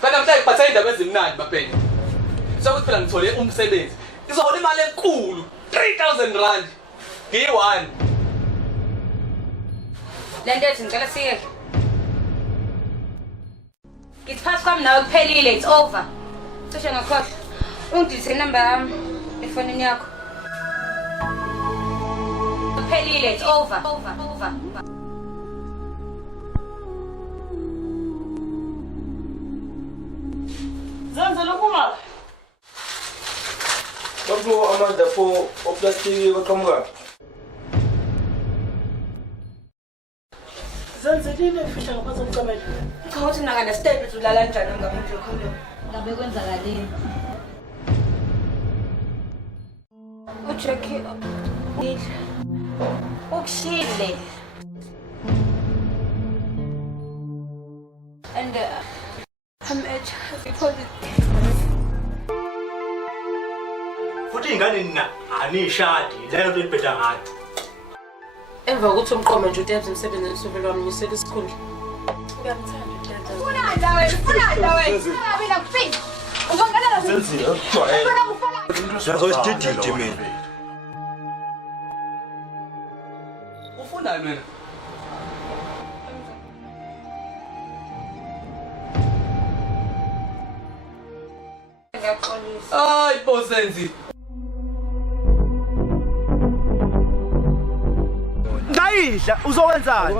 Kanti mhlawumbe ngiphatha indaba ezimnandi baphenye. Sokuthi phela ngithole umsebenzi. Ngizohola imali enkulu, 3,000 rand. Ngiyi-1. Le nto ethi ngicela siyeke. Ngithi phakathi kwami nawe kuphelile, it's over. Cishe ngakhohlwa. Ungidilise inamba yami efonini yakho. Kuphelile, it's over. Uzenzile uphuma. Bakho amanda for oplastic baqhamuka. Uzenzile ifihla ngaphansi komcamelo. Cha ukuthi mina ngane step uzulala kanjani ngaphandle kwekhondo. Ngabe kwenzakaleni? Ujackie ukushile. And I'm HIV positive. Futhi ingane nina anishadi leyo nto ibheda ngayo. Emva kokuthi umqome nje uDebs emsebenzini usuvela wamnyisela isikhundla. Uyamthanda uDebs. Ufuna wena. Ngabe nakufika. Uzongalela Uzenzile Siyazosidididi mina. Ufunani wena? Ngiyaxolisa. Hayi Uzenzile. Ngayidla uzokwenzani?